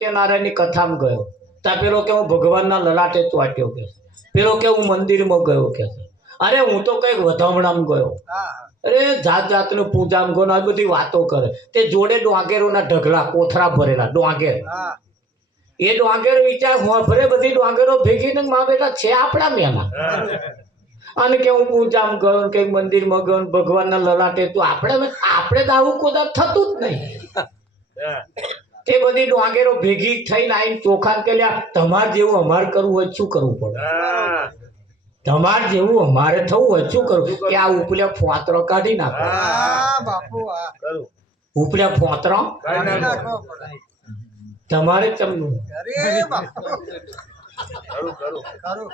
સત્યનારાયણની કથામાં ગયો ત્યાં પેલો કે હું ભગવાનના લલાટે ચોટ્યો કે પેલો કે હું મંદિરમાં ગયો કે અરે હું તો કઈક વધામણામાં ગયો અરે જાત જાતનું પૂજામાં ગયો આ બધી વાતો કરે તે જોડે ડોંગેરોના ઢગલા કોથરા ભરેલા ડોંગેર એ ડોંગેર વિચાર ભરે બધી ડોંગેરો ભેગી ને મા બેટા છે આપણા મેલા અને કે હું પૂજામાં ગયો કઈક મંદિરમાં ગયો ભગવાનના લલાટે તો આપણે તો આવું કોદા થતું જ નહીં તે બધી ડોંગેરો ભેગી થઈને આવીને ચોખા કે તમારે જેવું અમારે કરવું હોય શું કરવું પડે તમારે જેવું અમારે થવું હોય શું કરવું કે આ ઉપલે ફોતરો કાઢી નાખો ઉપલે ફોતરો તમારે ચમનું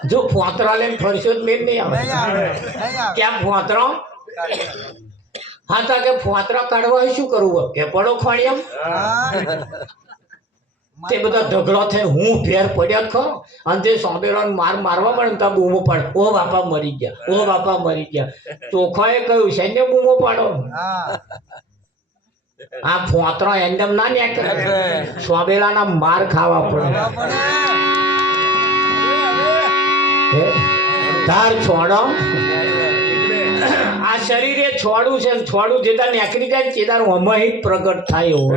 જો ફોતરા લઈને ફરશો જ મેં નહીં આવે ક્યાં ફોતરો હા તો કે ફોતરા કાઢવા શું કરવું કે પડો ખોણિયમ તે બધા ઢગલો થઈ હું ફેર પડ્યા ખરો અને તે સોંબેરો મારવા પડે તો બૂમો પાડે ઓ બાપા મરી ગયા ઓ બાપા મરી ગયા ચોખાએ કહ્યું સૈન્ય બૂમો પાડો આ ફોતરો એમ ના નીકળે સોંબેલાના માર ખાવા પડે તાર છોડો આ શરીરે છોડું છે છોડું જેતા નીકળી જાય ચેદાર અમહિત પ્રગટ થાય એવું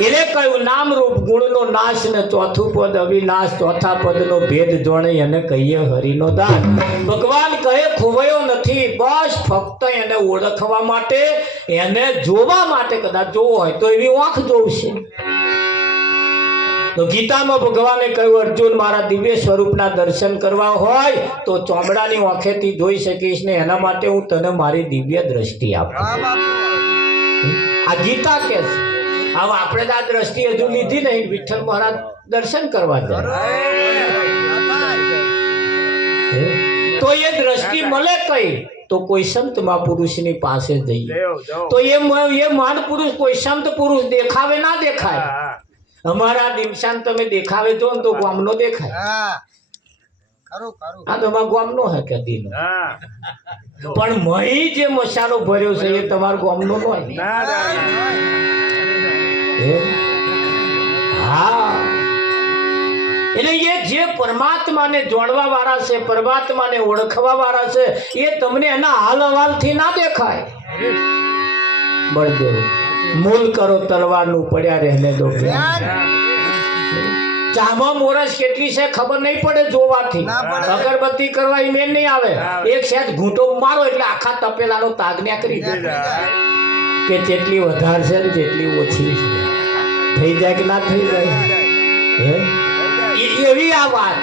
એને કહ્યું નામ રૂપ ગુણનો નાશ ને ચોથું પદ અવિનાશ ચોથા પદનો ભેદ જોણે એને કહીએ હરિનો દાન ભગવાન કહે ખોવાયો નથી બસ ફક્ત એને ઓળખવા માટે એને જોવા માટે કદાચ જોવો હોય તો એવી આંખ જોવશે તો ગીતામાં ભગવાને કહ્યું અર્જુન મારા દિવ્ય સ્વરૂપના દર્શન કરવા હોય તો ચોમડાની આંખેથી જોઈ શકીશ ને એના માટે હું તને મારી દિવ્ય દ્રષ્ટિ આપું આ ગીતા કે છે હવે આપણે આ દ્રષ્ટિ હજુ લીધી નહીં વિઠ્ઠલ મહારાજ દર્શન કરવા જાય તો એ દ્રષ્ટિ મળે કઈ તો કોઈ સંત મહાપુરુષની પાસે જઈએ તો એ મહાન પુરુષ કોઈ સંત પુરુષ દેખાવે ના દેખાય અમારા દિમશાન તમે દેખાવે જો ને તો ગામનો દેખાય આ તો અમારા ગામનો હે કે દીનો પણ મહી જે મસાલો ભર્યો છે એ તમારા ગામનો ન હોય હા એટલે એ જે પરમાત્માને જોડવા વાળા છે પરમાત્માને ઓળખવા વાળા છે એ તમને એના હાલ હવાલથી ના દેખાય બળદેવ મૂલ કરો તલવારનું પડ્યા રહેને દો ચામાં મોરસ કેટલી છે ખબર નહીં પડે જોવાથી અગરબત્તી કરવા મેન નહીં આવે એક સેજ ઘૂંટો મારો એટલે આખા તપેલાનો તાગ નીકળી જાય કે જેટલી વધારે છે ને જેટલી ઓછી છે થઈ જાય કે ના થઈ જાય એવી આ વાત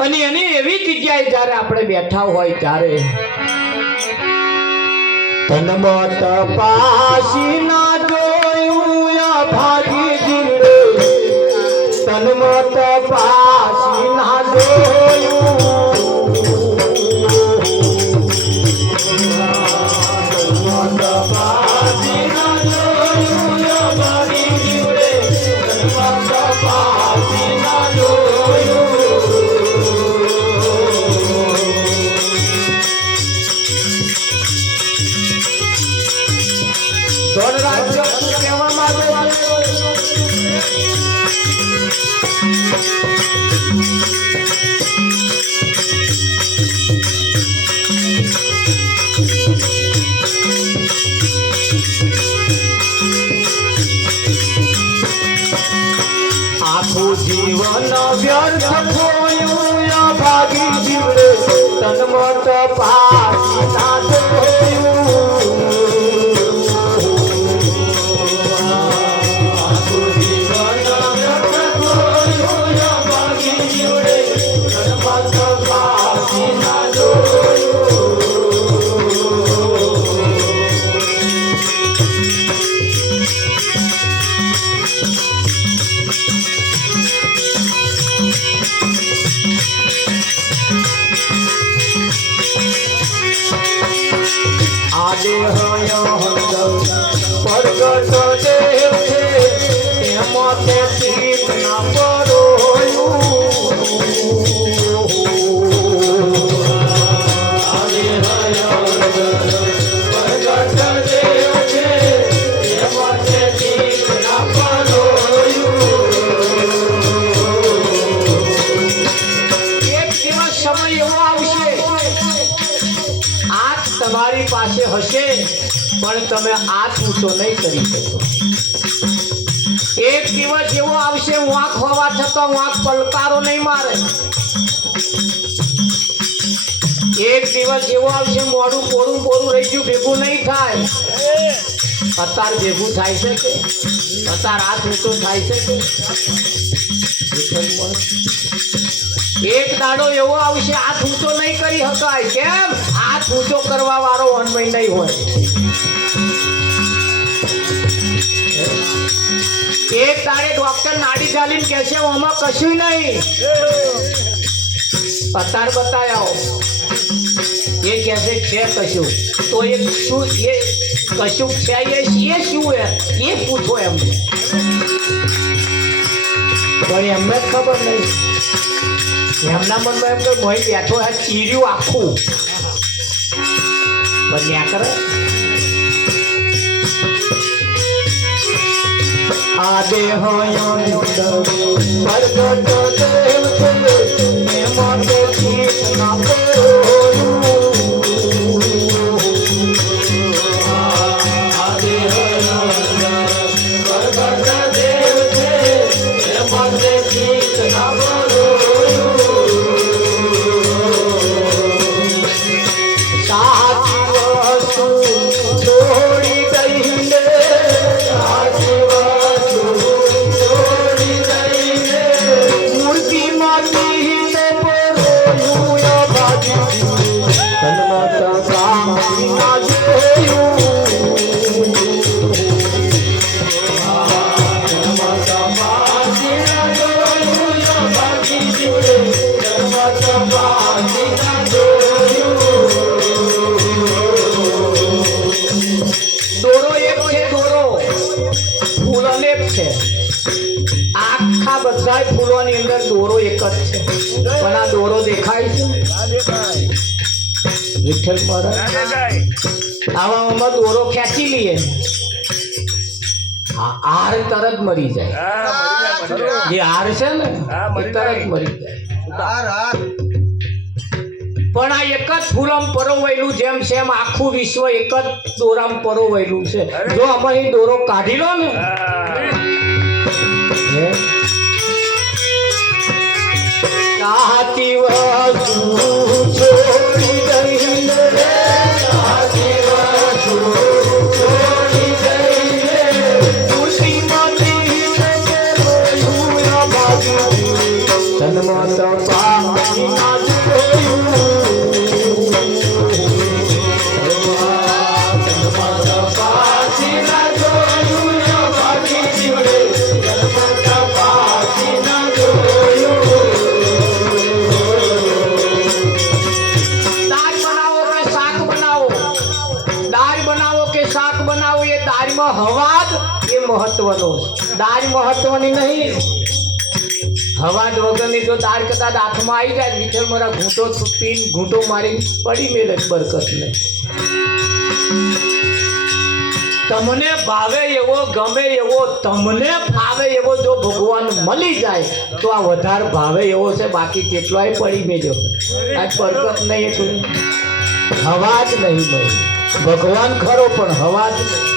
અને એની એવી જગ્યાએ જયારે આપણે બેઠા હોય ત્યારે તનમત પાસી ના જોયું ભાગી જીવડે તનમત પાસી ના જોયું જીવન વ્યર્થ થયું ભાગી જીવડે તનમત પાસી ના જોયું પ્રગટ દેવ છે એમાં તે સીત ના પરોયું પ્રગટ દેવ છે એમાં તે તમે હાથ ઊંચો નહીં કરી શકો. એક દિવસ એવો આવશે વાંક હોવા છતાં વાંક પલકારો નહીં મારે. એક દિવસ એવો આવશે મોડું પોરું રહી ગયું ભેગું નહીં થાય. અત્યારે ભેગું થાય છે કે અત્યારે હાથ ઊંચો થાય છે કે એક દાડો એવો આવશે હાથ ઊંચો નહીં કરી શકાય. કેમ? હાથ ઊંચો કરવા વાળો અન્વય નહીં હોય. એક દાડે ડોક્ટર નાડી ચાલીને કહે છે આમાં કશું નહીં. અત્યારે બતાવ્યા એ કહે છે કશું તો એ શું એ કશું છે એ શું એ પૂછો એમને. પણ એમને જ ખબર નહીં. એમના મનમાં એમ કે મોઈ બેઠો હે ચીર્યું આખું બન્યા કરે. આ દેહ આખા બધા ફૂલોની અંદર દોરો એક જ છે. પણ આ દોરો દેખાય છે વિઠ્ઠલ મહારાજ આવામાં દોરો ખેંચી લઈએ હાર તરત મરી જાય. જે હાર છે ને એ તરત મરી જાય. પણ આ એક જ ફૂલમ પરોવાયેલું જેમ છે એમ આખું વિશ્વ એક જ દોરામ પરોવાયેલું છે. જો આમાં દોરો કાઢી લો ને ચાહતી વસ્તુ છોડી દઈને છોડી દઈને ખુશીમાંથી સન્મત પામી ના જોયું. હવાજ એ મહત્વનો છે. દાળ મહત્વની નહીં. હવાજ વગરની જો દાળ કદાચ હાથમાં આવી જાય વિઠ્ઠલ મારા ઘૂંટો મારી પડી મેલે બરકત નહીં. તમને ભાવે એવો ગમે એવો તમને ફાવે એવો જો ભગવાન મળી જાય તો આ વધારે ભાવે એવો છે. બાકી કેટલાય પડી મેજો આ બરકત નહીં. એટલે હવાજ નહીં મળી. ભગવાન ખરો પણ હવાજ નહીં.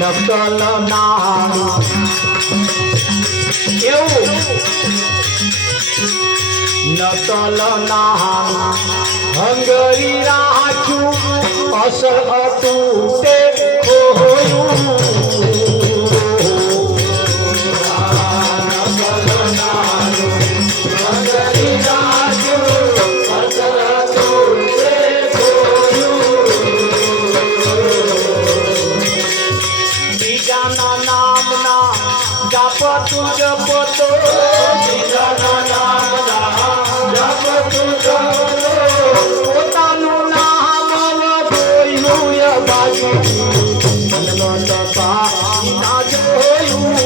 નકલ ના એવું નકલ ના હંગરી રાખ્યું અસર હતું તે હોયું. જપતો પોતાનું નામ જોયું બાજુ ના જોયું.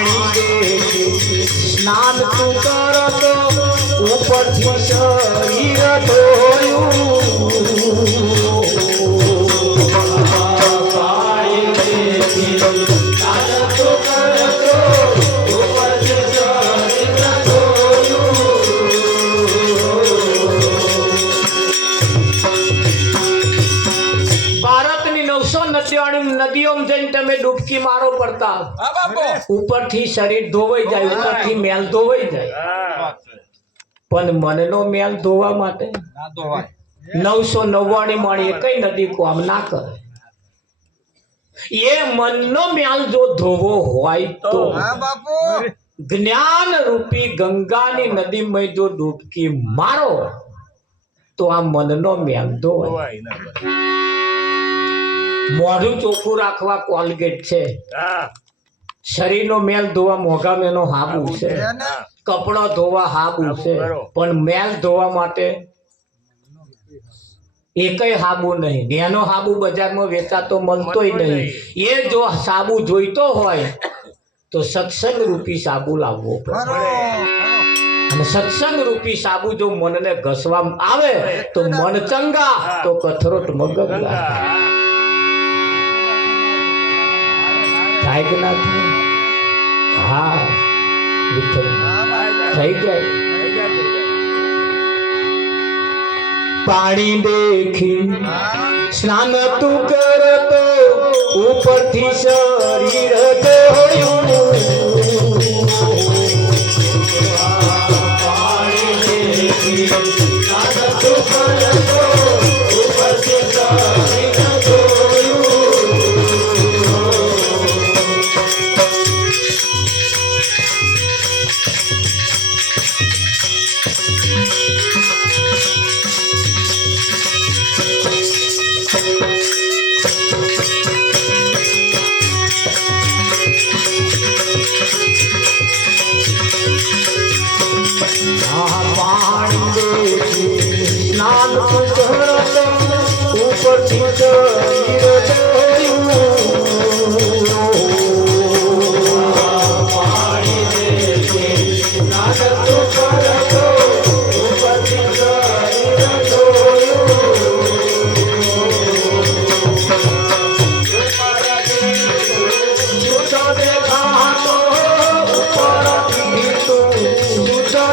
પાણી દે સ્નાન તું કરતો ઉપરથી શરીર ધોયું પાણી દે સ્નાન તું કરતો ઉપરથી શરીર ધોયું ભારતની 900 નદીઓમાં જઈને તમે ડૂબકી મારો પડતા ઉપરથી શરીર ધોવાઈ જાય ઉપરથી મેલ ધોવાઈ જાય પણ મનનો મેલ ધોવા માટે 999 માણી કઈ નદી કામ ના કરે એ મનનો મેલ જો ધોવો હોય તો જ્ઞાન રૂપી ગંગાની નદીમાં જો ડૂબકી મારો તો આ મનનો મેલ ધોવાય મોઢું ચોખ્ખું રાખવા કોલગેટ છે શરીરનો મેલ ધોવા મોઢા મેનો હાબુ છે કપડા ધોવા હાબુ છે પણ મેલ ધોવા માટે એકય હાબુ નહીં એનો હાબુ બજારમાં વેચાતો મળતોય નહીં એ જો સાબુ જોઈતો હોય તો સત્સંગ રૂપી સાબુ લાવવો પડે અને સત્સંગ રૂપી સાબુ જો મનને ઘસવામાં આવે તો મન ચંગા તો કથરોટ મગગા થાય કે ના થાય હા થઈ જાય પાણી દેખી સ્નાન તું કરતો ઉપરથી શરીર ધોયું પાણી દેખી સ્નાન તું કરતો ઉપરથી શરીર સ્નાન ઉપરથી શરીર ધોયું પાણી દે સ્નાન તું કરતો ઉપરથી શરીર ધોયું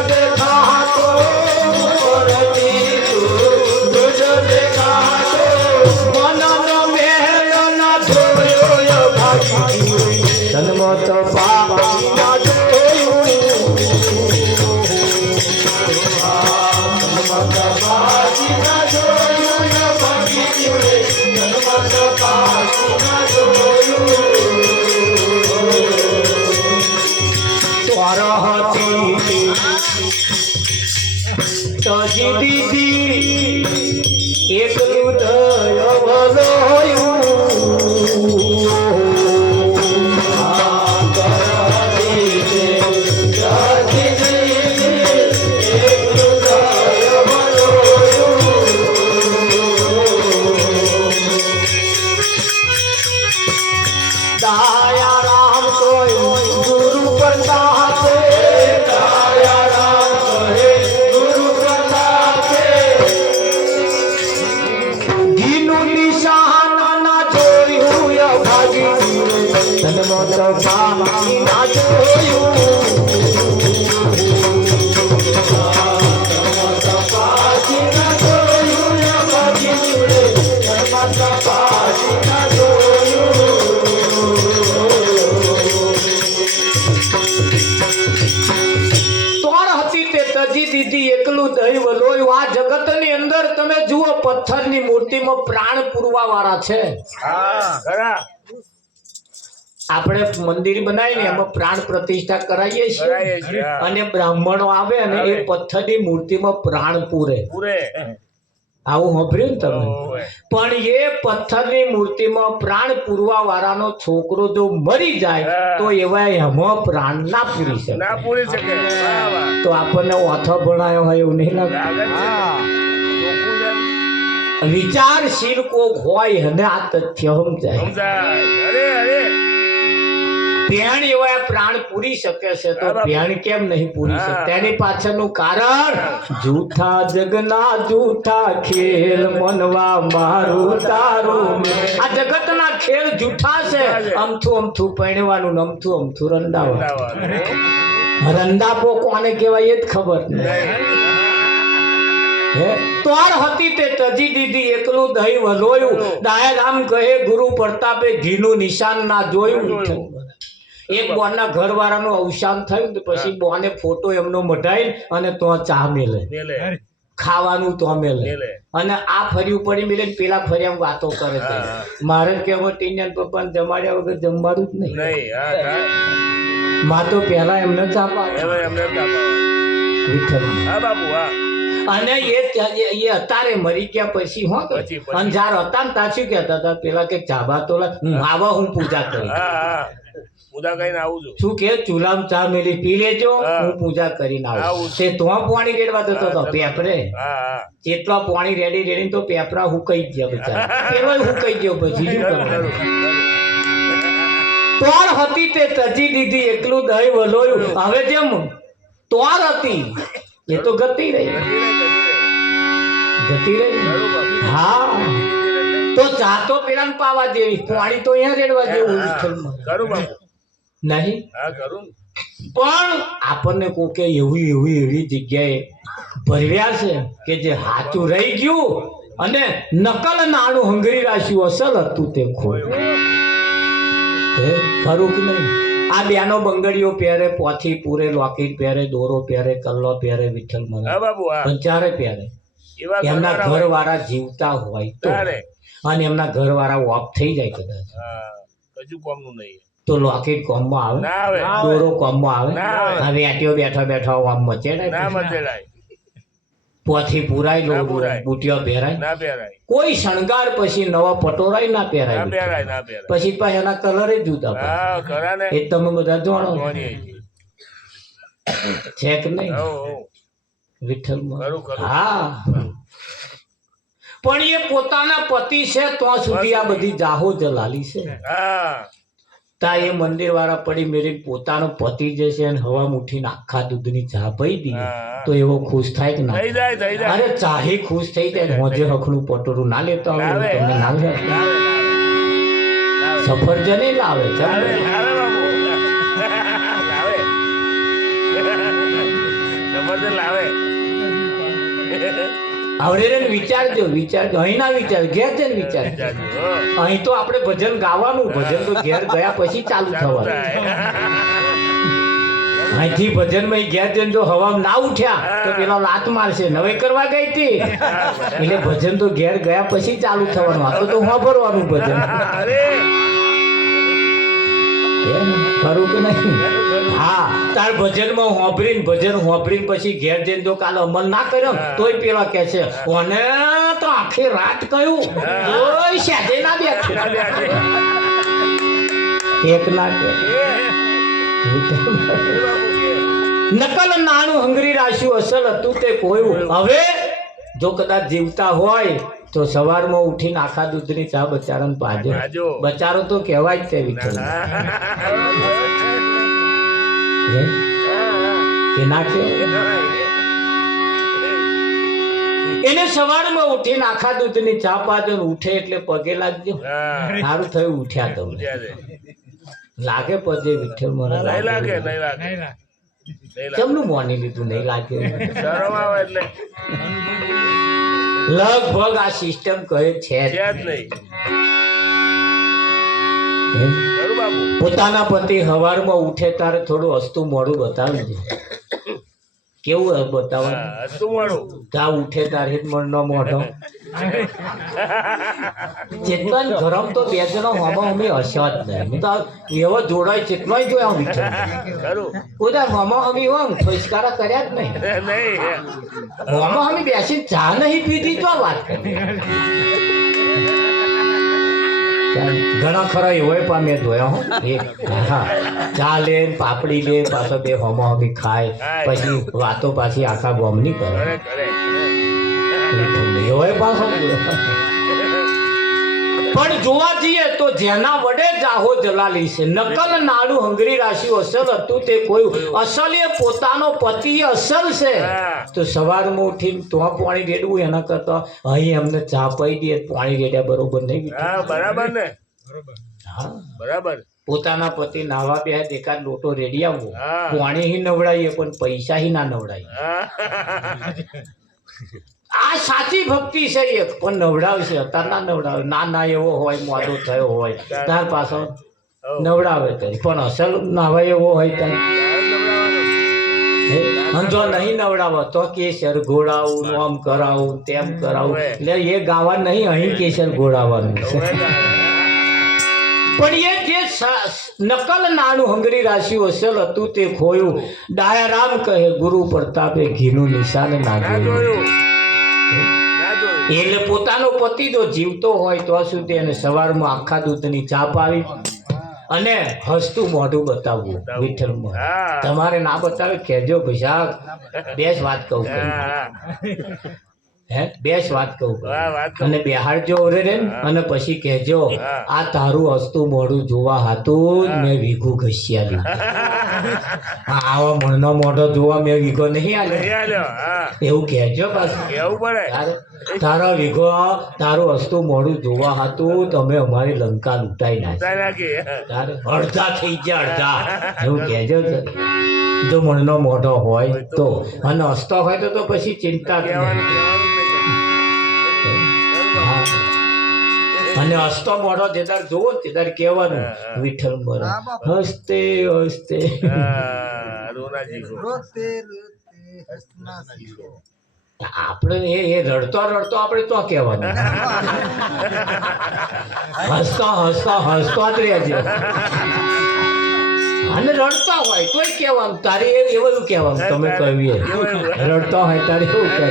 દેખાતો ઉપરથી તું દેખાતો જન્મત પાપના જોયું જન્મત પાપના જોયું જન્મત પાપના જોયું ત્વરહતી તજી દીદી એકલું દય વલોયું એકલું દહીં વલોયું આ જગતની અંદર તમે જુઓ પથ્થરની મૂર્તિમાં પ્રાણ પૂરવા વાળા છે આપણે મંદિર બનાવીને એમાં પ્રાણ પ્રતિષ્ઠા કરાવીએ છીએ અને બ્રાહ્મણો આવે અને એ પથ્થરની મૂર્તિમાં પ્રાણ પૂરે આવું સાંભળ્યું ને તમે પણ એ પથ્થરની મૂર્તિમાં પ્રાણ પૂરવા વાળાનો છોકરો જો મરી જાય તો એવા એમાં પ્રાણ ના પૂરી શકે તો આપણને ઓથો ભણાયો હોય એવું નહીં લાગતું વિચારશીલ કોક હોય અને આ તથ્ય સમજાય ભેણ એવા પ્રાણ પૂરી શકે છે તો ભેણ કેમ નહીં પૂરી શકતા? એની પાછળનું કારણ જૂઠા જગના જૂઠા ખેલ મનવા મારું તારું. આ જગતના ખેલ જૂઠા છે. અમથું અમથું પહેણવાનું ને અમથું અમથું રંડાવા. રંડાપો કોને કહેવાય એ જ ખબર નહીં. તોર હતી તે તજી દીધી એકલું દહીં વલોયું. ડાયર આમ કહે ગુરુ પ્રતાપે ઘીનું નિશાન ના જોયું. એક બોનના ઘરવાળાનું અવસાન થયું તો પછી બોને ફોટો એમનો મઢાઈ અને તો ચા મેલે, ખાવાનું તો મેલે, અને આ ફર્યું પડી મેલે પેલા ફર્યા વાતો કરે છે. મારે કેવું ટીનિયન પપ્પાને જમાડ્યા વગર જમવાનું જ નહીં. માં તો પેલા એમને ચા પાવે. અને એ અત્યારે મરી ગયા પછી હો અને જયારે હતા ને ત્યાં શું કહેતા હતા પેલા કે ચાબા તો આવા હું પૂજા કરી શું કે ચૂલામ ચા મેલી પી લેજો હું પૂજા કરીને આવું. તે તો પાણી રેડવા દેતો હતો પેપરે. જેટલા પાણી રેડી રેડી તો પેપરા હુકાઈ ગયા બચારા. પેલો હુકાઈ ગયો પછી તોર હતી તે તજી દીધી એકલું દહીં વલોયું. હવે જેમ તોર હતી એ તો ગતી રહી. હા તો ચા તો પેલા પાવા જેવી, પાણી તો અહીંયા રેડવા જેવું નહીં. પણ આપણને કોકે એવી જગ્યાએ ભરવ્યા છે કે જે હાચું રહી ગયું અને નકલ નાણું હંગરી રાખ્યું અસલ હતું તે ખોયું. ખરું કે નહીં? આ બેનો બંગડીઓ પહેરે, પોથી પૂરે, લોકેટ પહેરે, દોરો પહેરે, કલ્લો પહેરે, વિઠ્ઠલ પંચારે પહેરે. એમના ઘર વાળા જીવતા હોય તો અને એમના ઘર વાળા ઓફ થઈ જાય કદાચ તો લોકેટ કોમમાં આવે, દોરો કોમમાં આવે. હવે આટીઓ બેઠા બેઠા આમ મચેડાય, પોથી પુરાય, બુટીઓ પહેરાય, કોઈ શણગાર પછી નવા પટોરાય ના પહેરાય. પછી પાછા એના કલર જુદા. એ તમે બધા જાણો છે કે નહીં વિઠ્ઠલ? હા, પણ એ પોતાના પતિ છે ત્યાં સુધી આ બધી જાહો જલાલી છે. તા એ મંદિર વાળા પડી મેરી પોતાનો પતિ જે છે હવા મુઠીને આખા દૂધની ચા પી દી તો એવો ખુશ થાય કે ના? અરે ચાહે ખુશ થઈ જાય. હોજે હખનું પટોરું ના લેતો તમને ના લે, સફરજન લાવે આવડે વિચારજો અહીં ના વિચાર, ઘેર જઈને વિચારજો. અહીં તો આપણે ભજન ગાવાનું, ભજન તો ઘેર ગયા પછી ચાલુ થવાનું. અહીંથી ભજનમાં ઘેર જઈને જો હવા ના ઉઠ્યા તો પેલા લાત મારશે, નવે કરવા ગઈ હતી એટલે ભજન તો ઘેર ગયા પછી ચાલુ થવાનું. આ તો વાપરવાનું ભજન. ખરું કે નહીં? હા, તાર ભજનમાં હોંભરીને ભજન હોંભરીને પછી ઘેર જઈને જો કાલે અમલ ના કર્યો તોય પેલા કે છે ઓને તો આખી રાત કહ્યું સાજે ના બેઠું એક ના કે નકલ નાણું હંગરી રાખ્યું અસલ હતું તે કોયું. હવે જો કદાચ જીવતા હોય તો સવારમાં ઉઠીને આખા દૂધની ચા બચારાને પાજો. બચારો તો કહેવાય જ તે વિઠ્ઠલ. એને સવારમાં ઉઠીને આખા દૂધની ચા પાજો. ઉઠે એટલે પગે લાગજો. સારું થયું ઉઠ્યા તો લાગે પગે વિઠ્ઠલ મને લાગે. કેમનું મોની લીધું? નહીં લાગે. લગભગ આ સિસ્ટમ કહે છે પોતાના પતિ હવારમાં ઉઠે ત્યારે થોડું હસતું મોડું બતાવજો. કેવું બતાવવાનું? ત્યાં ઉઠે તારે મણનો મોઢો જેટલા ગરમ તો બે જણો હમા હમી હસ્યા જ નહીં. તો એવો જોડાય જેટલો જોયા મીઠા બધા હમા હમી હોમ ફસ્કારા કર્યા જ નહીં. હમા હમી બેસી ચા નહીં પીધી તો વાત કરી. ઘણા ખરા એવો પણ મેં જોયા હો. હા, ચા લે, પાપડી લે, પાછો બે હમા હમી ખાય, પછી વાતો પાછી આખા ગોમની કરે. એવો પાછો પણ જોવા જઈએ તો જેના વડે જાહો જલાલી છે નકલ નાડું હંગરી રાશિ અસલ હતું તે કોઈ અસલ એ પોતાનો પતિ અસલ છે તો સવારમાં ઉઠીને તો પાણી રેડવું એના કરતા અહીં અમને ચા પાઈ દે પાણી રેડ્યા બરોબર નહીં બરાબર ને હા બરાબર પોતાના પતિ નાવા બે એકાદ લોટો રેડી આવવો પાણી હી નવડાવીએ પણ પૈસા હી ના નવડાવીએ આ સાચી ભક્તિ છે એક પણ નવડાવશે અત્યારે ના નવડાવે ના એવો હોય મોડો થયો હોય ત્યાર પાછો નવડાવે પણ અસલ નાવા એવો હોય ત્યાં જો નહીં નવડાવો તો કેસર ઘોડાવું આમ કરાવું તેમ કરાવું એટલે એ ગાવા નહીં અહીં કેસર ઘોડાવાનું છે પણ એ જે નકલ નાનું હંગરી રાશિ અસલ હતું તે ખોયું ડાયારામ કહે ગુરુ પ્રતાપે ઘીનું નિશાન ના જોયું એટલે પોતાનો પતિ જો જીવતો હોય તો સુધી એને સવારમાં આખા દૂધની ચા પાવી અને હસતું મોઢું બતાવવું વિઠ્ઠલમાં તમારે ના બતાવે કહેજો ભૈયા બેસ વાત કહું હે બેસ વાત કહું અને બેહાડજો ઓરે રે અને પછી કહેજો આ તારું હસતું મોઢું જોવા હાતું મેં વીઘું ઘસ્યા લીધું આવા મણનો મોઢો જોવા મેં વીઘો નહીં આલ્યો એવું કહેજો પાછું તારા વીઘો તારું હસતું મોઢું જોવા હાતું તમે અમારી લંકા લૂંટાઈ નાખી તારે અડધા થઈ ગયા અડધા એવું કહેજો જો મણનો મોઢો હોય તો અને હસતો હોય તો પછી ચિંતા અને હસતો મોઢો જેદાર જોવો ને તેદાર કહેવાનું વિઠ્ઠલ મરા હસતે હસતે આપણે એ રડતો રડતો આપણે તો કહેવાનું હસતો હસતો હસતો જ રહેજે અને રડતો હોય તોય કહેવાનું તારે એવું કહેવાનું તમે કહીએ રડતો હોય તારે એવું કહે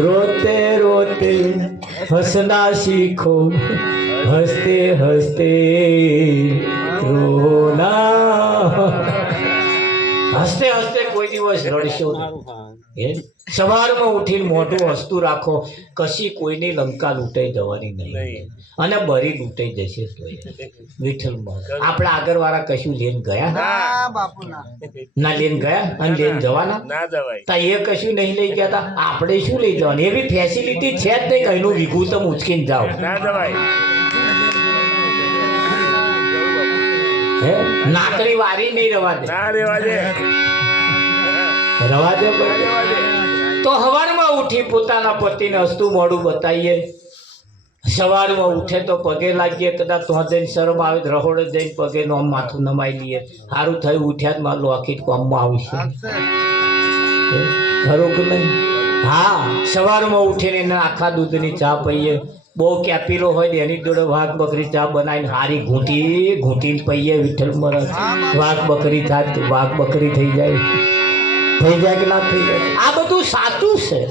રોતે રોતે હસના શીખો હસતે હસતે રોના હસતે હસતે કોઈ દિવસ રડશો નહીં સવારમાં ઉઠીને મોઢું હસતું રાખો કશી કોઈની લંકા લૂંટાઈ જવાની નહીં અને બરી લૂંટાઈ જશે વિઠ્ઠલમાં આપણે આગળ વાળા કશું લઈને ગયા ના લઈને ગયા અને લઈને જવાના તા એ કશું નહીં લઈ ગયા તા આપણે શું લઈ જવાનું એવી ફેસિલિટી છે જ નહીં એનું વીઘું તમે ઉચકીને જાઓ નાકરી વારી નહીં રવા દે રવા દે તો હવારમાં ઉઠી પોતાના પતિને હસતું મોઢું બતાવીએ સવારમાં ઉઠે તો પગે લાગીએ કદાચ તો જઈને શરમ આવે રહોડે જઈને પગે નો માથું નમાઈ લઈએ સારું થયું ઉઠ્યા જ મારું આખી કામમાં આવશે ખરું કે નહીં હા સવારમાં ઉઠીને એને આખા દૂધની ચા પીએ બહુ કેપીલો હોય ને એની જોડે વાઘ બકરી ચા બનાવીને હારી ઘૂંટીને પીએ વિઠ્ઠલ મરસ વાઘ બકરી થાય વાઘ બકરી થઈ જાય કે ના થઈ જાય આ બધું સાચું છે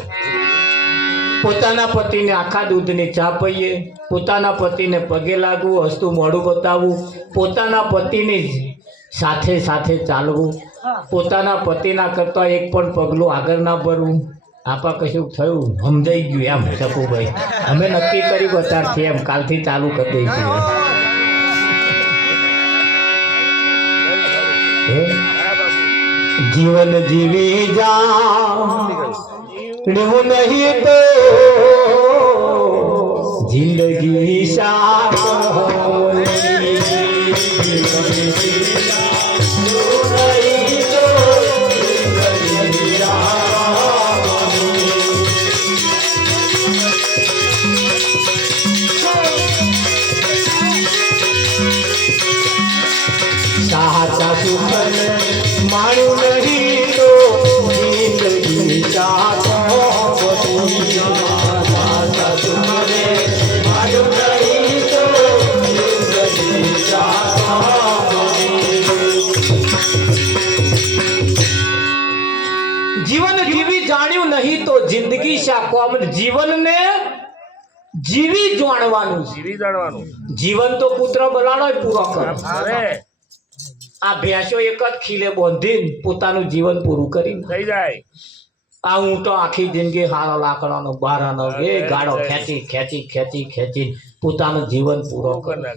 પોતાના પતિને આખા દૂધની ચા પીએ પોતાના પતિને પગે લાગવું હસતું મોઢું બતાવવું પોતાના પતિની સાથે સાથે ચાલવું પોતાના પતિના કરતા એક પણ પગલું આગળ ના ભરવું આપા કશું થયું સમજાઈ ગયું એમ શકુભાઈ અમે નક્કી કર્યું અત્યારથી એમ કાલથી ચાલુ કરી દઈશું જીવન જીવી જા રહેવું નહીં તો જિંદગી સાચા સુખ માણું નહીં તો જિંદગી જીવન જીવી જાણ્યું નહીં તો જિંદગી શા કોમ જીવનને જીવી જાણવાનું જીવન તો પુત્ર બલાડો પૂરો કરો આ ભેંસો એક જ ખીલે બાંધીને પોતાનું જીવન પૂરું કરી થઈ જાય આ હું તો આખી જિંદગી હારા લાકડાનો બારાનો એ ગાડો ખેંચી પોતાનું જીવન પૂરો કરે.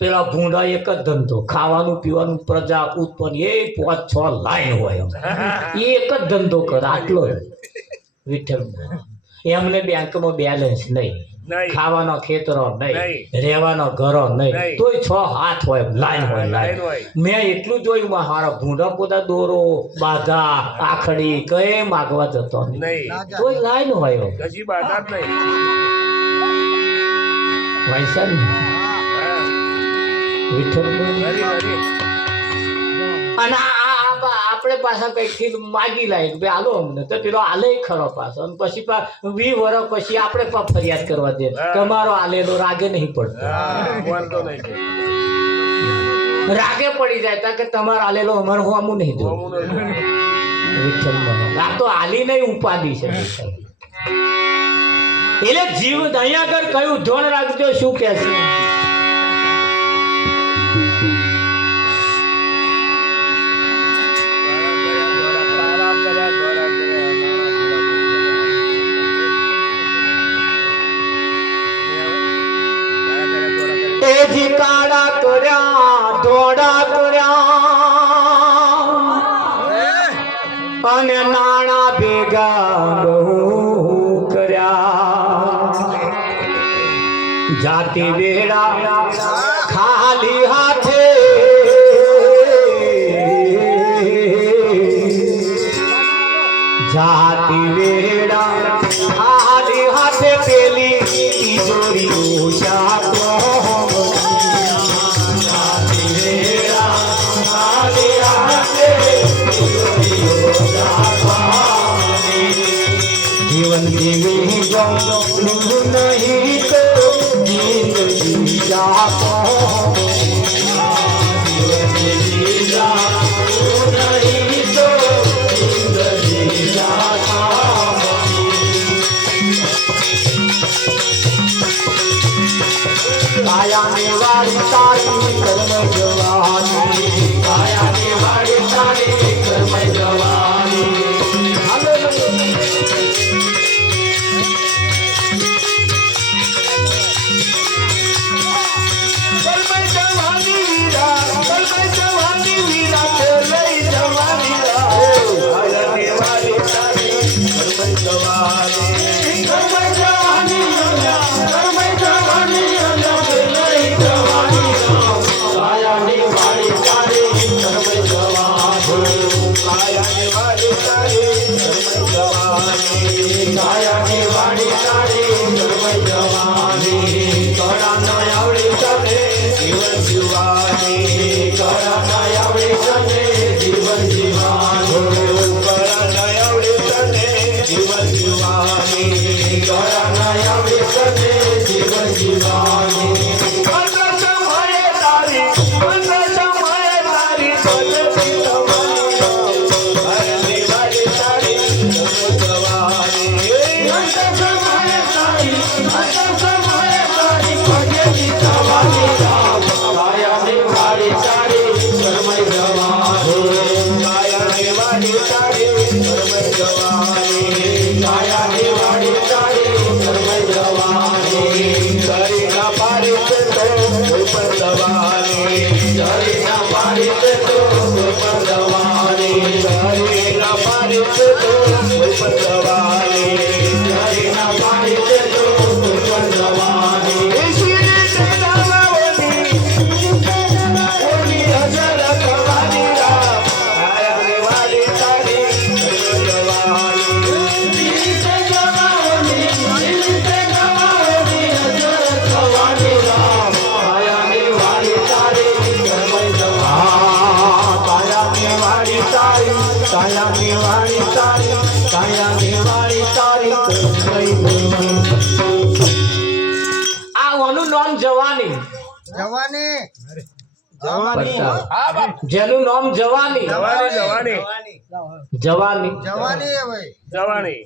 પેલા ભૂંડા એક જ ધંધો, ખાવાનું પીવાનું પ્રજા ઉત્પન્ન, એ 5-6 લાઈન હોય, એ એક જ ધંધો કરે, આટલો જ. વિઠ્ઠલ એમને બેંકમાં બેલેન્સ નહીં, ખાવાનો ખેતરો નહીં, રહેવાનો ઘરો નહીં, તોય 6-7 હોય, લાઈન હોય, લાઈન. મેં એટલું જોયું મારા ભૂંડા પોતા દોરો બાધા આખડી કઈ માગવા જતો નહીં, તોય લાઈન હોય. વૈસન અને આપણે પાછા કઈક માગી લાય કે હાલો અમને, તો પેલો હાલે ખરો પાછો, અને પછી 20 વર્ષ પછી આપણે ફરિયાદ કરવા દે તમારો હાલેલો રાગે નહીં પડતો, રાગે પડી જાય કે તમારો હાલેલો અમારે હોમું નહીં જોવું. આ તો હાલી નહીં ઉપાધિ છે. એટલે જીવ અહીંયા આગળ કયું ધોન રાખજો, શું કે છે? એજી કાળા કર્યા ધોળા કર્યા અને નાણા ભેગા બહુ જાતિ વેડા ખાલી હાથે જાતિ વેડા ખાલી હાથે પેલી તિજોરી જાતિ વેડા ખાલી હાથે જીવન જીવી ગયું નહીં તો જીંદગી જાતો નહીં તો જીંદગી જાતા. કાયાની વાળી તારી કર્મ જવાની, કાયાની વાળી તારી કર્મ જવાની. જવાની જેનું નામ જવાની જવાની જવાની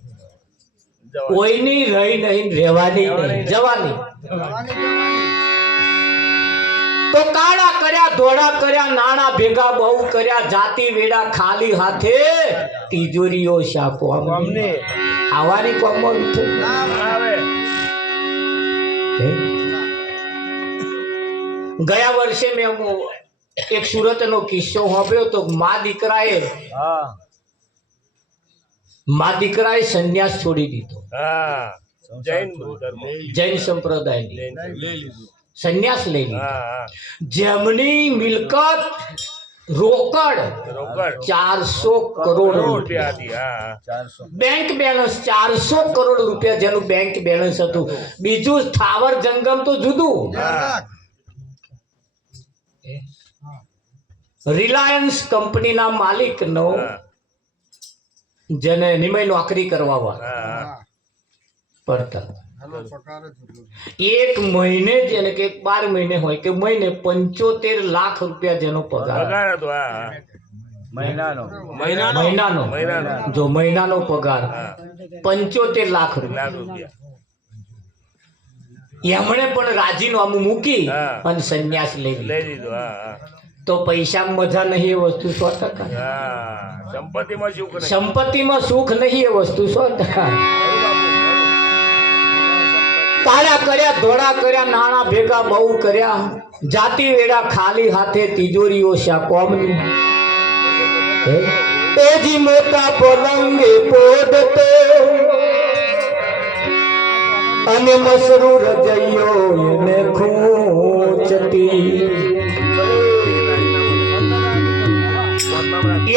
કોઈની રહી નહીં રહેવાની જવાની. તો કાળા કર્યા ધોળા કર્યા નાણા ભેગા બહુ કર્યા જાતિ વેડા ખાલી હાથે તિજોરીઓ શાપો અમને આવવાની કોમો ગયા વર્ષે મેં એક સુરતનો કિસ્સો સાંભળ્યો તો મા દીકરાએ સંન્યાસ છોડી દીધો. જૈન સંપ્રદાય સંન્યાસ લઈ લીધો. જેમની મિલકત રોકડ 400 કરોડ રૂપિયા, બેંક બેલેન્સ 400 કરોડ રૂપિયા જેનું બેંક બેલેન્સ હતું. બીજું સ્થાવર જંગમ તો જુદું. રિલાયન્સ કંપનીના માલિકનો જેને નિમય નોકરી કરવા પડતા એક મહિને જ એટલે કે 12 મહિને હોય કે મહિને 75 લાખ રૂપિયા જેનો પગાર હતો. મહિનાનો જો મહિનાનો પગાર 75 લાખ રૂપિયા. એમણે પણ રાજીનામું મૂકી અને સંન્યાસ લઈ લીધો. તો પૈસા મજા નહીં એ વસ્તુ 100%. સંપત્તિમાં સુખ નહીં એ વસ્તુ 100%. કાળા કર્યા ધોળા કર્યા નાણા ભેગા બહુ કર્યા, જાતિ વેડા ખાલી હાથે તિજોરીઓ શા કોમની. એજી મોટા પલંગે પોડતો અને મસરૂ રજૈયો એને ખૂંચતી.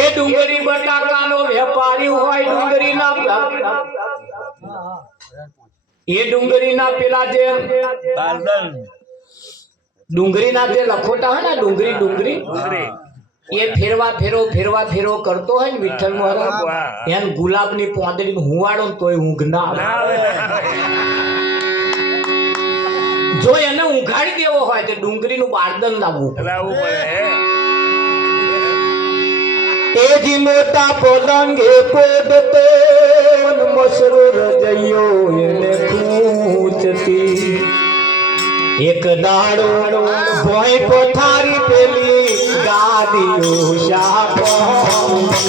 એ ડુંગળી બટાકાનો વેપારી હોય, ડુંગળીના પેલા જે ડુંગળીના જે લખોટા હોય ને ડુંગળી એ ફેરવા ફેરો કરતો હોય ને વિઠ્ઠલ મહારાજ એને ગુલાબની પોંદડી હુવાડો ને તોય ઊંઘ ના આવે. જો એને ઊંઘાડી દેવો હોય તો ડુંગળીનું બારદન લાવવું પડે. એજી મોટા પલંગે પોડતો મસરો રજૈયો એને ખૂંચતી. એક દાડો ભોય પથારી પેલી ગાદીઓ શાપી.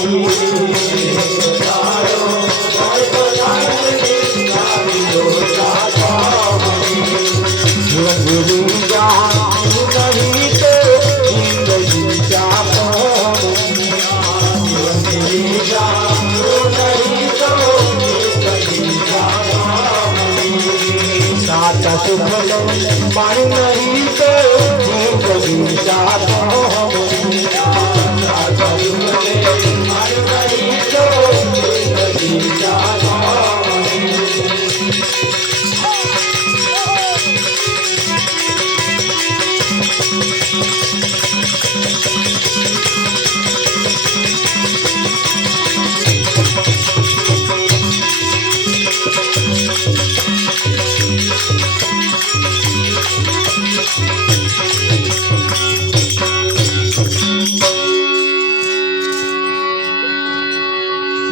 પાણી નહીં તો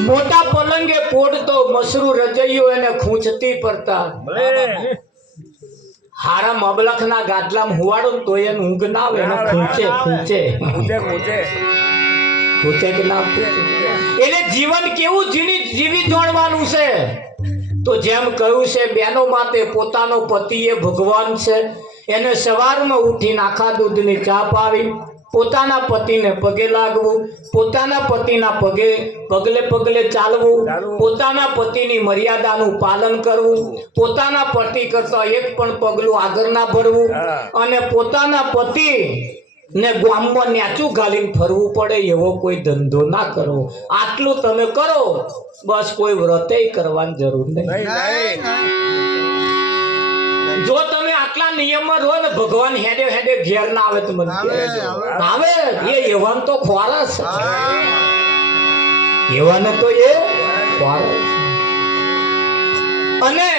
મોટા પલંગે પોડતો મસરૂ રજૈયો એને ખૂંચતી પડતા. હારા મબલખના ગાદલામાં હુવાડો તો એને ઊંઘ ના આવે, એને ખૂંચે કે ના ખૂંચે. એને જીવન કેવું જીવી જોડવાનું છે તો જેમ કહ્યું છે બેનો માટે પોતાનો પતિ એ ભગવાન છે. એને સવારમાં ઉઠીને આખા દૂધની ચા પાવી, પોતાના પતિને પગે લાગવું, પોતાના પતિના પગલે ચાલવું, પોતાના પતિની મર્યાદાનું પાલન કરવું, પોતાના પતિ કરતા એક પણ પગલું આગળ ના ભરવું અને પોતાના પતિ ને ગામમાં ન્યાચું ગાલીને ફરવું પડે એવો કોઈ ધંધો ના કરવો. આટલું તમે કરો બસ કોઈ વ્રતે કરવાની જરૂર નહીં. જો તમે આટલા નિયમમાં રહો ને ભગવાન હેડે ઘેર ના આવે તો મને આવે. એ એવાન તો ખોરાસ, એવાને તો એ ખોરાસ. અને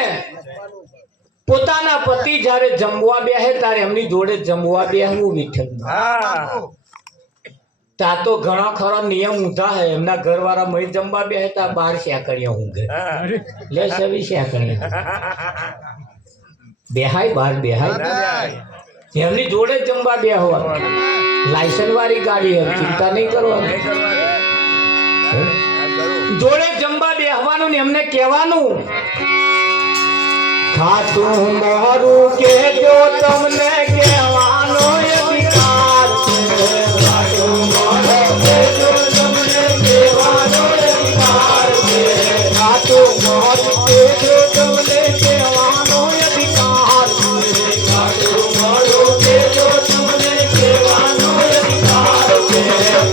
પોતાના પતિ જયારે જમવા બેહે ત્યારે એમની જોડે જમવા બેહવું. વિઠ્ઠલ ત્યાં તો ઘણા ખરા નિયમ ઊંધા હે. એમના ઘરવાળા મય જમવા બેહતા બહાર શેકણીયા ઊંઘે લે સવી શેકણીયા બેહાય બહાર બેહાય. એમની જોડે જ જમવા બેહવા. લાયસન્સ વાળી ગાડી ચિંતા નહીં કરવાની, જોડે જમવા બેહવાનું ને એમને કહેવાનું ખાતું મારું કેજો તમને કહેવાનો અધિકાર છે ખાતું મારું કેજો તમને કહેવાનો અધિકાર છે ખાતું મારું કેજો તમને કહેવાનો અધિકાર છે ખાતું મારું કેજો તમને કહેવાનો અધિકાર છે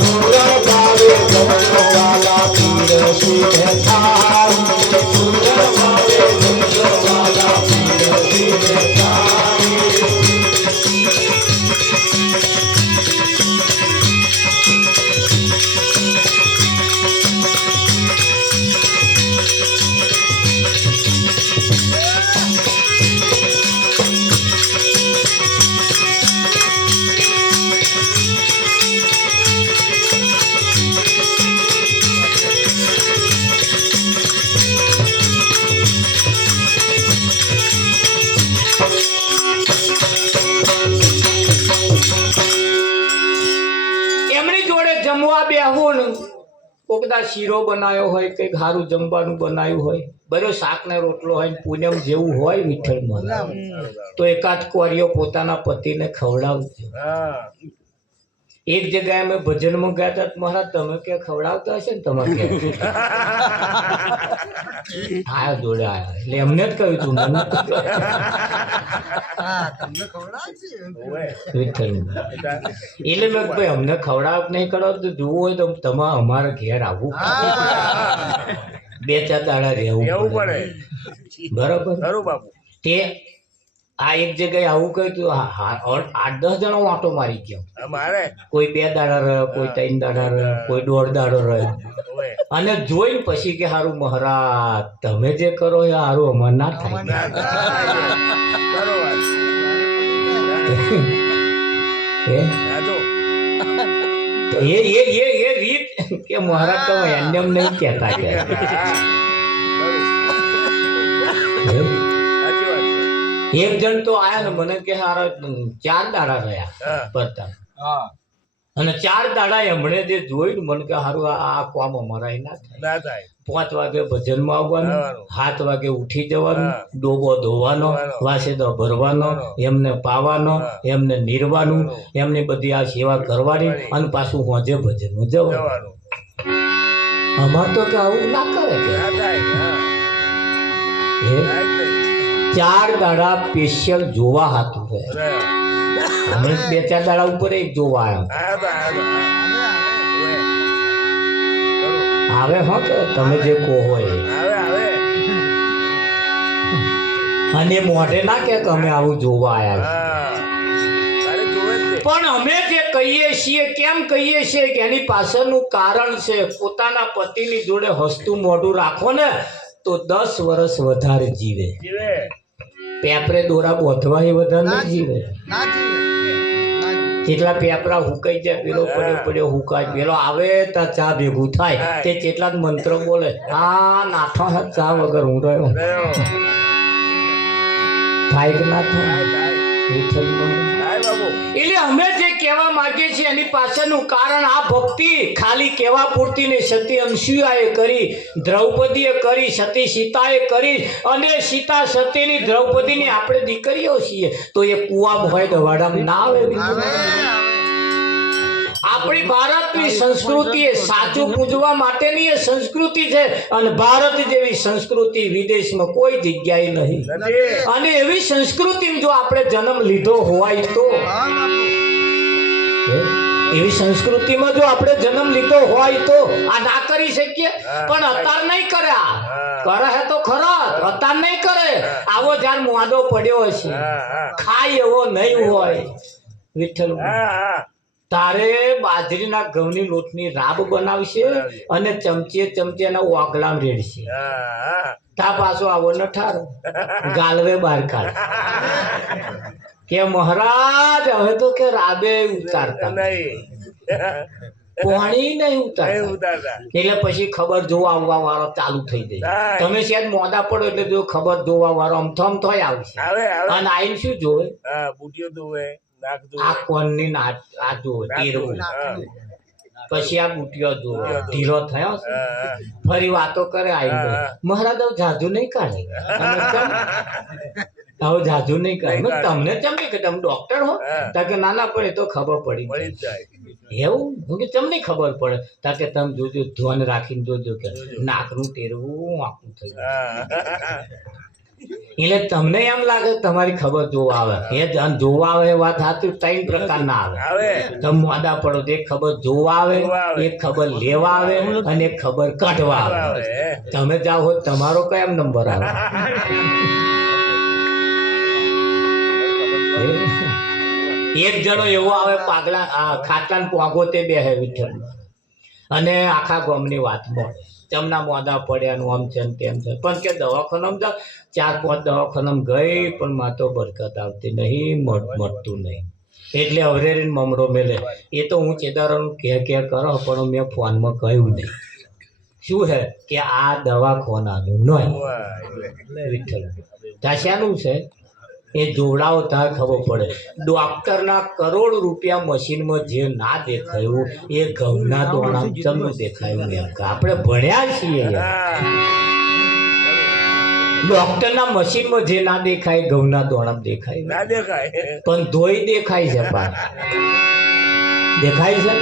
પૂરા ભાવે જમવાલા પીર સીધે થાળ પૂરા ભાવે જમવાલા પીર સીધે થાળ એમની જોડે જમવા બેહું ને કોકદા શીરો બનાવ્યો હોય કંઈક સારું જમવાનું બનાવ્યું હોય બધો શાક ને રોટલો હોય ને પૂનમ જેવું હોય વિઠ્ઠલમાં તો એકાદ કોરિયો પોતાના પતિને ખવડાવજો એક જગ્યાએ અમે ભજનમાં ગયા હતા મહારાજ તમે કે ખવડાવતા હશે ને તમારે હા જોડે આયા એટલે એમને જ કહ્યું તું મને એટલે મેં ભાઈ અમને ખવડાવ નહીં કરો તો જોવું હોય તો તમારે અમારા ઘેર આવવું બે ચાર દાડા રહેવું પડે બરાબર તે આ એક જગ્યાએ આવું કહ્યું તું 8-10 જણો વાંટો મારી ગયો કોઈ 2 દાડા રહ્યો કોઈ 3 દાડા રહ્યો કોઈ 1.5 દાડો રહ્યો અને જોઈને પછી કે હારું મહારાજ તમે જે કરો એ હારું અમાર ના થાય એ રીત કે મહારાજ તમે એમને એમ નહીં કહેતા કે એક જણ તો આયા ને મને કે હારા 4 દાડા રહ્યા પડતા અને 4 દાડા એમણે જે જોયું મને કે હારું આ કોમ અમારા ના થાય 5 વાગે ભજનમાં આવવાનું 7 વાગે ઉઠી જવાનું ડોબો ધોવાનો વાસેદો ભરવાનો એમને પાવાનો એમને નીરવાનું એમની બધી આ સેવા કરવાની અને પાછું હોજે ભજનમાં જવાનું અમાર તો કે આવું ના કરે કે 4 દાડા સ્પેશિયલ જોવા હાતું છે અમે 2-4 દાડા ઉપર એક જોવા આવ્યા આવે હો કે તમે જે કહો હોય અને મોઢે ના કે અમે આવું જોવા આવ્યા પણ અમે જે કહીએ છીએ કેમ કહીએ છીએ કે એની પાછળનું કારણ છે પોતાના પતિની જોડે હસતું મોઢું રાખો ને તો 10 વર્ષ વધારે જીવે પેપરે દોરા બોધવા એ વધારે નહીં જીવે જેટલા પેપરા હુકાઈ જાય પેલો પડ્યો હુકાય પેલો આવે ત્યાં ચા ભેગું થાય તે જેટલા જ મંત્ર બોલે હા નાથો ચા વગર હું રહ્યો થાય કે ના થાય એટલે અમે જે કહેવા માંગીએ છીએ એની પાછળનું કારણ આ ભક્તિ ખાલી કહેવા પૂરતી ને સતી અનસુયાએ કરી દ્રૌપદીએ કરી સતી સીતાએ કરી અને સીતા સતીની દ્રૌપદીની આપણે દીકરીઓ છીએ તો એ કુવામાં હોય તો વાડામાં ના આવે આપણી ભારતની સંસ્કૃતિ એ સાચું પૂજવા માટેની એ સંસ્કૃતિ છે અને ભારત જેવી સંસ્કૃતિ વિદેશમાં કોઈ જગ્યાએ નહીં અને એવી સંસ્કૃતિમાં જો આપણે જન્મ લીધો હોય તો એવી સંસ્કૃતિમાં જો આપણે જન્મ લીધો હોય તો આ ના કરી શકીએ પણ અત્યારે નહીં કર્યા કરે હે તો ખરા અત્યારે નહીં કરે આવો જ્યારે મોદો પડ્યો હશે ખાય એવો નહીં હોય વિઠ્ઠલ તારે બાજરીના ઘઉંની લોટની રાબ બનાવશે અને ચમચે એના ઓગલામ રેડશે તા પાછો આવો ન ઠાર ગાલવે બહાર કાઢ કે મહારાજ હવે તો કે રાબે ઉતારતા પાણી નહીં ઉતારતા એટલે પછી ખબર જોવા આવવા વાળો ચાલુ થઈ જાય તમે શાયદ મોડા પડો એટલે જો ખબર જોવા વાળો અમથમ થોય આવશે અને આઈને શું જોવે આ કોણની આ જો તેરવું પછી આ બુટિયો જો ઢીલો થયો છે. ફરી વાતો કરે આવી મહારાજ હવે જાજુ નહીં કાઢે હવે જાજુ નહીં કાઢે તમને ચમકી કે તમે ડોક્ટર હો તાકે નાના પડે તો ખબર પડી એવું કે તમને ખબર પડે તાકે તમે જોજો ધ્યાન રાખીને જોજો કે નાકનું ટેરવું આખું થયું એટલે તમને એમ લાગે તમારી ખબર જોવા આવે એ જોવા આવે એ વાત સાચું 3 પ્રકારના આવે તમે મોડા પડો એક ખબર જોવા આવે એક ખબર લેવા આવે અને એક ખબર કાઢવા આવે તમે જાઓ તમારો કયો નંબર આવે એક જણો એવો આવે પાગલા ખાટલા પોગો તે બેહે વિઠ્ઠલ અને આખા ગામની વાત મળે ચમના મોદા પડ્યા આમ છે તેમ છે પણ કે દવાખાનામાં 4-5 દવાખાનામાં ગઈ પણ માં તો બરકત આવતી નહીં મળતું નહીં એટલે અવરેરીને મમરો મેલે એ તો હું ચેદારાનું કે કરો પણ મેં ફોનમાં કહ્યું નહીં શું હે કે આ દવાખાનાનું નહીં વિઠ્ઠલ દાસ્યાનું છે એ જોવડાવો ત્યાં ખબર પડે ડોક્ટરના કરોડ રૂપિયા મશીનમાં જે ના દેખાયું એ ઘઉંના દોણા ચમનું દેખાયું એમ કે આપણે ભણ્યા છીએ ડોક્ટરના મશીનમાં જે ના દેખાય ઘઉંના દોણા દેખાય ના દેખાય પણ ધોઈ દેખાય છે દેખાય છે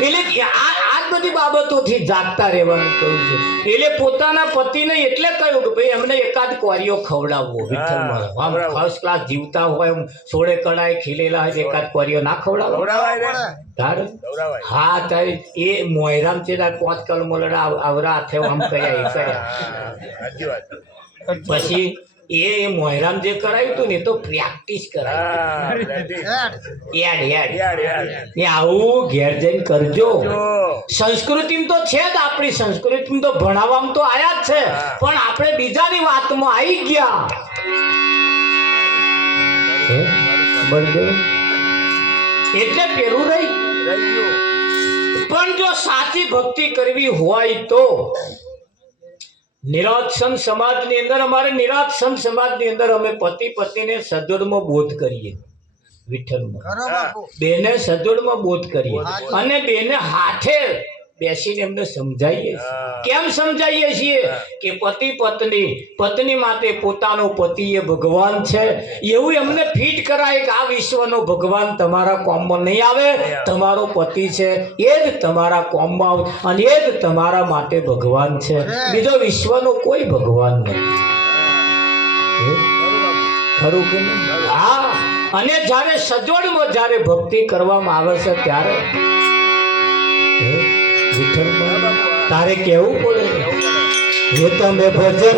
ને એટલે આ બધી બાબતોથી જાગતા રહેવાનું કહ્યું છે એટલે પોતાના પતિને એટલે કહ્યું કે ભાઈ એમને એકાદ કોરીઓ ખવડાવવો વિઠ્ઠલ આમ ફર્સ્ટ ક્લાસ જીવતા હોય સોળે કળાએ ખીલેલા હોય એકાદ કોરીઓ ના ખવડાવવા તારે હા તારે એ મોયરામ છે 5 કલમો આવરા હાથે આમ કર્યા પછી એ મોયરામ જે કરાયું હતું ને તો પ્રેક્ટિસ કરાય આવું ઘેર જઈને કરજો સંસ્કૃતિ તો છે જ આપણી સંસ્કૃતિ તો ભણાવવામાં તો આયા જ છે પણ આપણે બીજાની વાતમાં આવી ગયા એટલે પેલું રહી પણ જો સાચી ભક્તિ કરવી હોય તો નિરાત સંત સમાજની અંદર અમારે નિરાત સંત સમાજની અંદર અમે પતિ પત્નીને સજોડમાં બોધ કરીએ વિઠ્ઠલમાં બેને સજોડમાં બોધ કરીએ અને બેને હાથે બેસીને એમને સમજાવીએ કેમ સમજાવીએ છીએ કે પત્ની માટે પોતાનો પતિ એ ભગવાન છે એવું એમને ફિટ કરાય કે આ વિશ્વનો ભગવાન તમારા કોમમાં નહીં આવે તમારો પતિ છે એ જ તમારા કોમમાં આવે અને એ જ તમારા માટે ભગવાન છે બીજો વિશ્વનો કોઈ ભગવાન નથી ખરું કે હા અને જ્યારે સજોડમાં જ્યારે ભક્તિ કરવામાં આવે છે ત્યારે તારે કેવું પડે તમે ભજન